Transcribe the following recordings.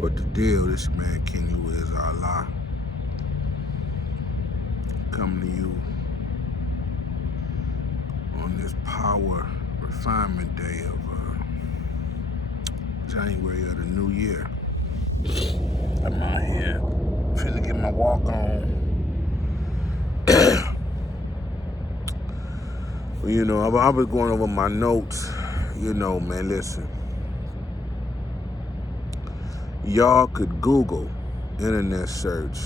But the deal, this man King Louis is Allah, coming to you on this power refinement day of January of the new year. I'm out here finna get my walk on. You know, I was going over my notes. You know, man, listen. Y'all could Google, internet search,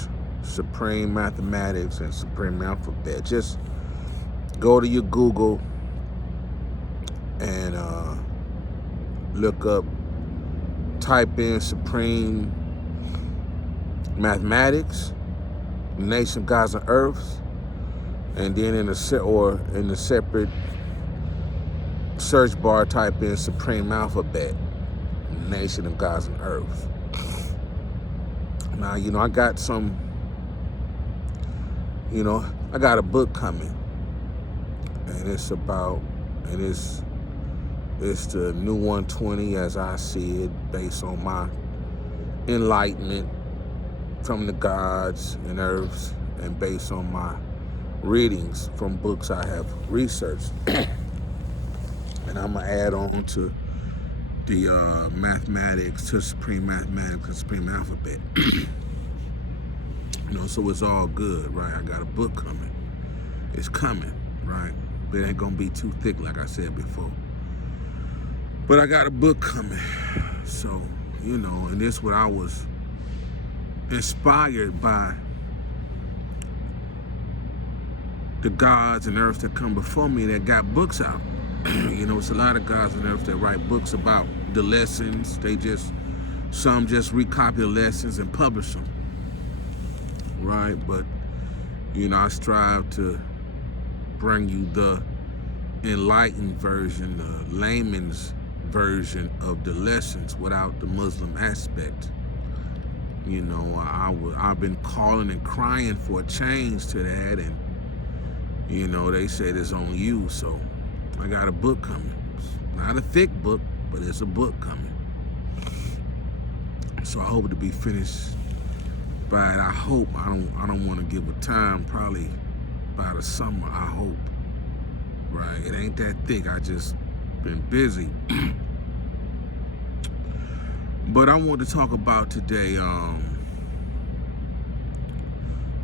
Supreme Mathematics and Supreme Alphabet. Just go to your Google and look up, type in Supreme Mathematics, Nation, Gods, and Earths, and then in the separate search bar, type in Supreme Alphabet, Nation of Gods and Earths. Now, you know, I got a book coming, and it's the new 120 as I see it, based on my enlightenment from the gods and earths, and based on my readings from books I have researched. And I'm gonna add on to the mathematics, to Supreme Mathematics and Supreme Alphabet. You know, so it's all good, right? I got a book coming. It's coming, right? But it ain't gonna be too thick, like I said before. But I got a book coming. So, you know, and this what I was inspired by the gods and earths that come before me that got books out. You know, it's a lot of gods and earths that write books about the lessons. Some just recopy the lessons and publish them, right? But, you know, I strive to bring you the enlightened version, the layman's version of the lessons without the Muslim aspect. You know, I've been calling and crying for a change to that, and, you know, they said it's on you, so I got a book coming. It's not a thick book, but it's a book coming. So I hope to be finished by it. I hope. I don't want to give a time. Probably by the summer. I hope. Right? It ain't that thick. I just been busy. But I want to talk about today.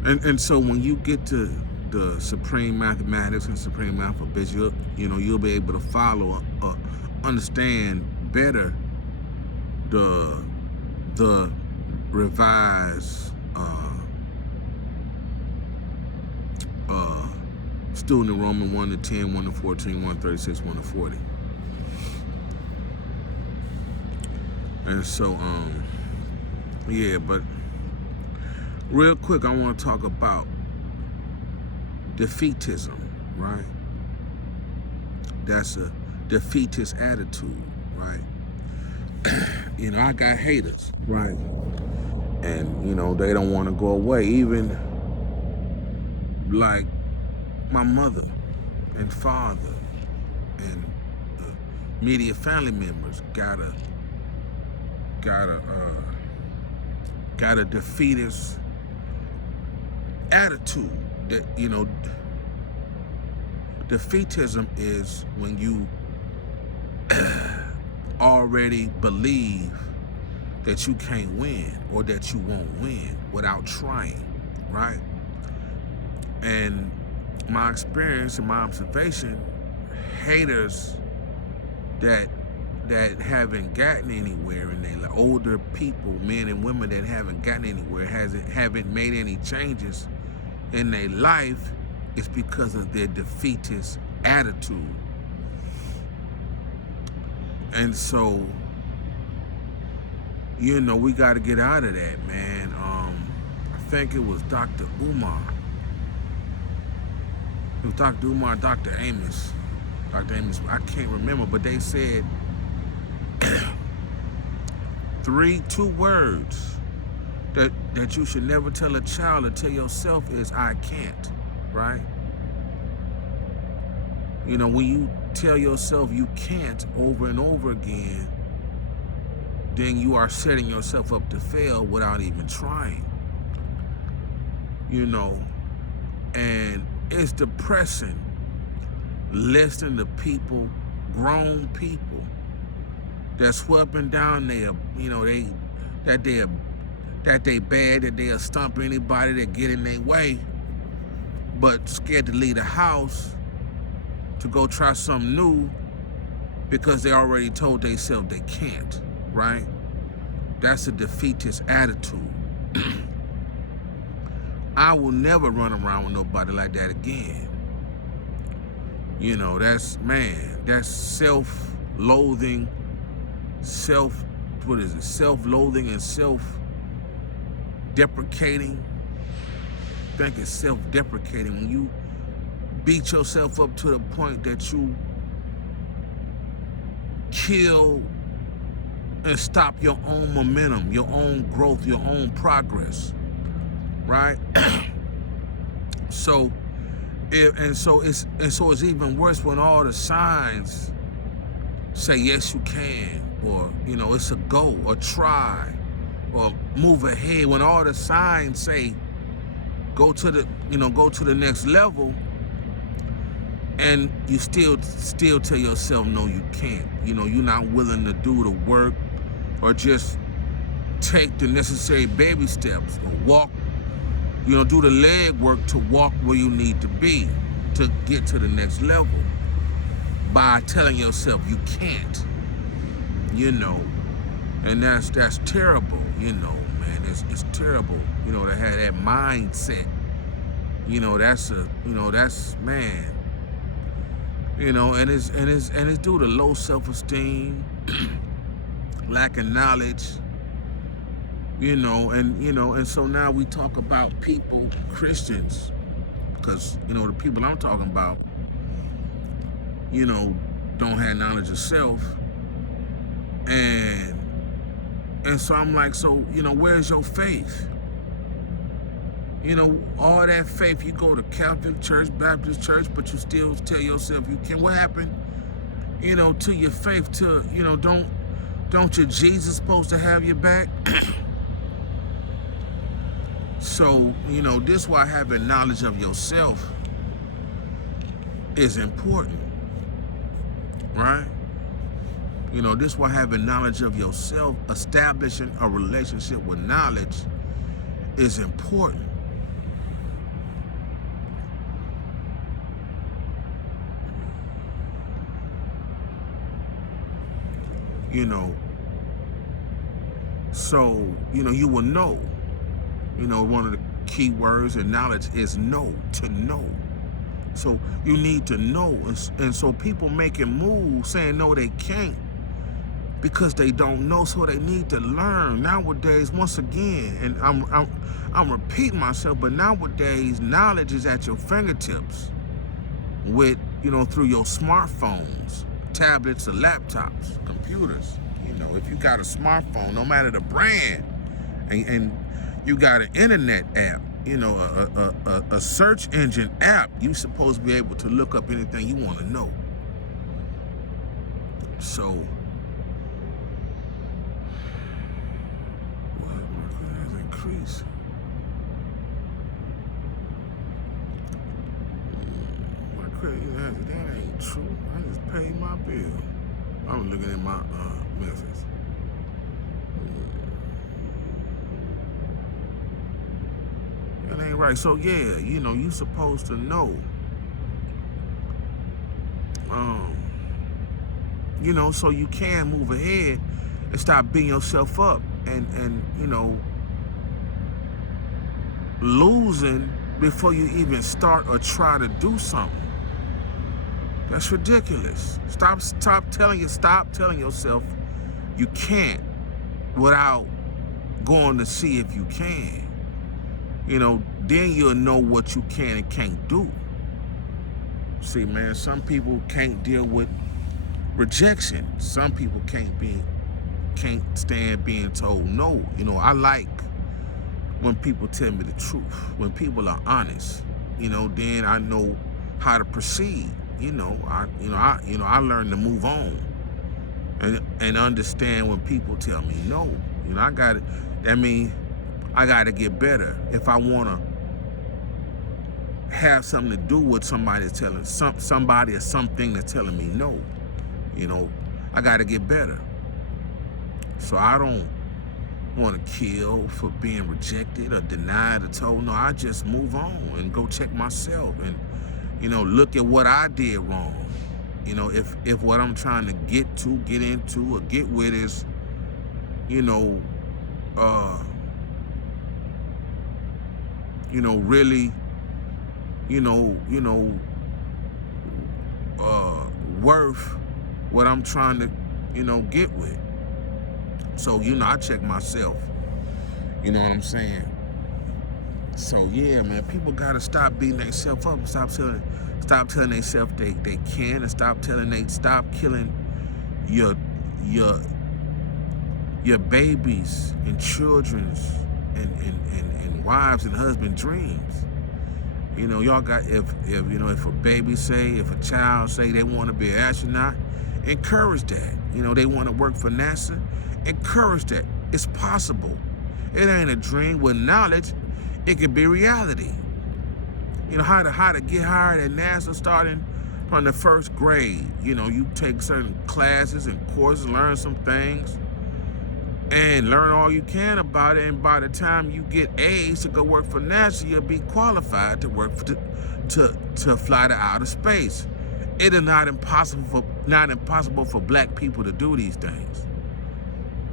And so when you get to the Supreme Mathematics and Supreme Alphabet, you'll be able to follow, understand better the revised student enrollment 1 to 10, 1 to 14, 1 to 36, 1 to 40. And so, yeah, but real quick, I want to talk about defeatism, right? That's a defeatist attitude, right? You know, I got haters, right? And, you know, they don't want to go away. Even like my mother and father and immediate family members got a defeatist attitude. That, you know, defeatism is when you already believe that you can't win or that you won't win without trying, right? And my experience and my observation, haters that haven't gotten anywhere, and they older people, men and women that haven't gotten anywhere, haven't made any changes in their life, is because of their defeatist attitude. And so, you know, we got to get out of that, man. I think it was Dr. Umar. It was Dr. Umar, Dr. Amos. Dr. Amos, I can't remember, but they said two words that you should never tell a child or tell yourself is I can't, right? You know, when you tell yourself you can't over and over again, then you are setting yourself up to fail without even trying. You know, and it's depressing listening to people, grown people, that sweeping down there, you know, that they bad, that they'll stomp anybody that get in their way, but scared to leave the house to go try something new because they already told themselves they can't, right? That's a defeatist attitude. I will never run around with nobody like that again. You know, that's self-loathing, self-loathing and self-deprecating. I think it's self-deprecating when you beat yourself up to the point that you kill and stop your own momentum, your own growth, your own progress, right? So it's even worse when all the signs say yes you can, or you know it's a go, or try, or move ahead. When all the signs say go to the next level, and you still tell yourself no, you can't. You know, you're not willing to do the work or just take the necessary baby steps or walk. You know, do the leg work to walk where you need to be to get to the next level by telling yourself you can't, you know, and that's terrible, you know, man. It's terrible, you know, to have that mindset. You know, that's man. You know, and it's due to low self-esteem, lack of knowledge. You know, and so now we talk about people, Christians, because, you know, the people I'm talking about, you know, don't have knowledge of self. And so I'm like, so, you know, where's your faith? You know, all that faith, you go to Catholic Church, Baptist Church, but you still tell yourself you can. What happened, you know, to your faith? To, you know, don't your Jesus supposed to have your back? So, you know, this is why having knowledge of yourself is important, right? You know, this is why having knowledge of yourself, establishing a relationship with knowledge is important. You know, so, you know, you will know. You know, one of the key words in knowledge is know, to know. So you need to know. And so people making moves saying no, they can't because they don't know, so they need to learn. Nowadays, once again, and I'm repeating myself, but nowadays knowledge is at your fingertips with, you know, through your smartphones, tablets, or laptops, computers. You know, if you got a smartphone, no matter the brand, and you got an internet app, you know, a search engine app, you're supposed to be able to look up anything you want to know. So, what has increased? My credit has, that ain't true. I just paid my bill. I'm looking at my message. That ain't right. So yeah, you know, you supposed to know. You know, so you can move ahead and stop beating yourself up and you know, losing before you even start or try to do something. That's ridiculous. Stop telling yourself you can't without going to see if you can. You know, then you'll know what you can and can't do. See, man, some people can't deal with rejection. Some people can't stand being told no. You know, I like when people tell me the truth. When people are honest, you know, then I know how to proceed. I learned to move on. and understand when people tell me no. You know, I got it. That means I got to get better. If I want to have something to do with somebody telling somebody or something that's telling me no, you know, I got to get better. So I don't want to kill for being rejected or denied or told. No, I just move on and go check myself and, you know, look at what I did wrong. You know, if what I'm trying to get into, or get with is, you know, really, worth what I'm trying to, get with. So, I check myself. You know what I'm saying? So yeah, man, people gotta stop beating themselves up and stop telling themselves they can, and stop killing your babies and children's and wives and husband dreams. Y'all got, if a baby if a child say they want to be an astronaut, encourage that. They want to work for NASA, encourage that. It's possible. It ain't a dream. With knowledge, it could be reality. How to get hired at NASA starting from the first grade. You take certain classes and courses, learn some things, and learn all you can about it. And by the time you get A's to go work for NASA, you'll be qualified to work to fly to outer space. It is not impossible for black people to do these things.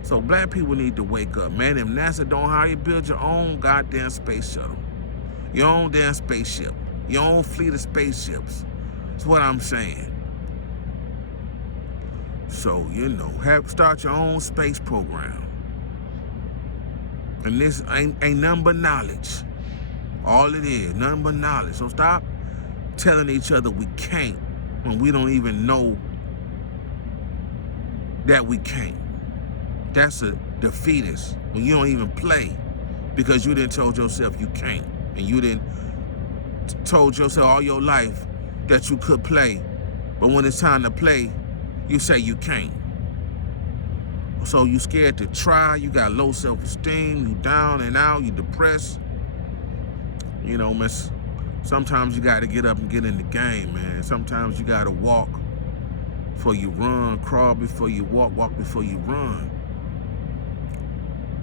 So black people need to wake up, man. If NASA don't hire you, build your own goddamn space shuttle, your own damn spaceship, your own fleet of spaceships. That's what I'm saying. So, start your own space program. And this ain't nothing but knowledge. All it is, nothing but knowledge. So stop telling each other we can't when we don't even know that we can't. That's a defeatist, when you don't even play because you didn't told yourself you can't. And you didn't told yourself all your life that you could play. But when it's time to play, you say you can't. So you scared to try, you got low self-esteem, you down and out, you depressed. Sometimes you gotta get up and get in the game, man. Sometimes you gotta walk before you run, crawl before you walk, walk before you run.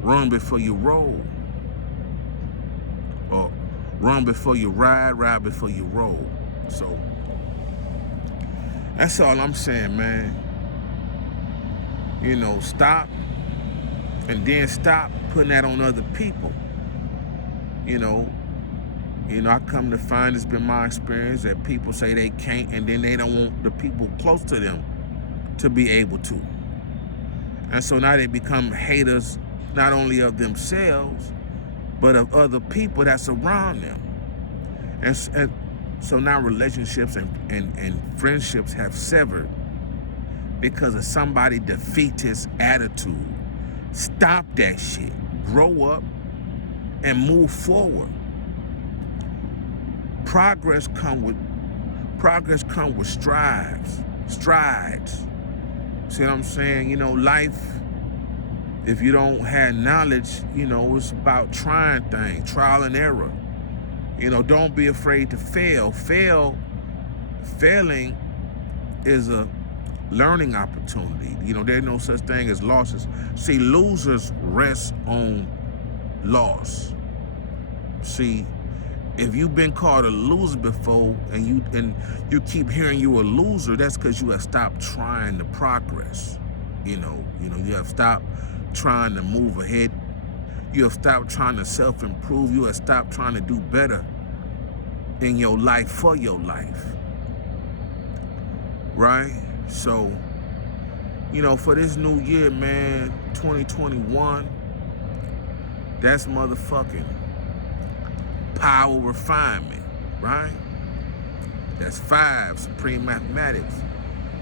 Run before you roll. Or run before you ride, ride before you roll. So that's all I'm saying, man. Stop, and then stop putting that on other people. I come to find, it's been my experience, that people say they can't, and then they don't want the people close to them to be able to. And so now they become haters, not only of themselves, but of other people that's around them. And so now relationships and friendships have severed because of somebody's defeatist attitude. Stop that shit. Grow up and move forward. Progress come with strides. See what I'm saying? Life, if you don't have knowledge, it's about trying things, trial and error. Don't be afraid to fail. Failing is a learning opportunity. There's no such thing as losses. See, losers rest on loss. See, if you've been called a loser before and you keep hearing you a loser, that's because you have stopped trying to progress. You have stopped trying to move ahead. You have stopped trying to self-improve. You have stopped trying to do better in your life for your life. Right? So, for this new year, man, 2021, that's motherfucking power refinement, right? That's 5, supreme mathematics.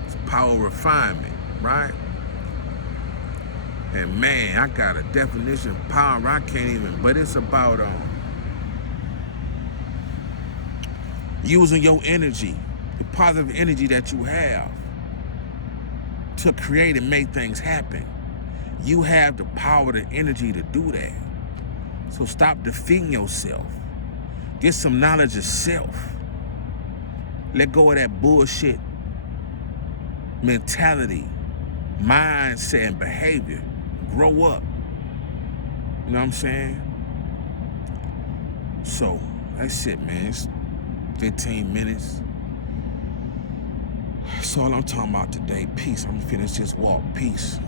It's power refinement, right? And man, I got a definition of power I can't even, but it's about using your energy, the positive energy that you have, to create and make things happen. You have the power, the energy to do that. So stop defeating yourself. Get some knowledge of self. Let go of that bullshit mentality, mindset, and behavior. Grow up. You know what I'm saying? So that's it, man. It's 15 minutes. That's all I'm talking about today. Peace. I'm gonna finish this walk. Peace.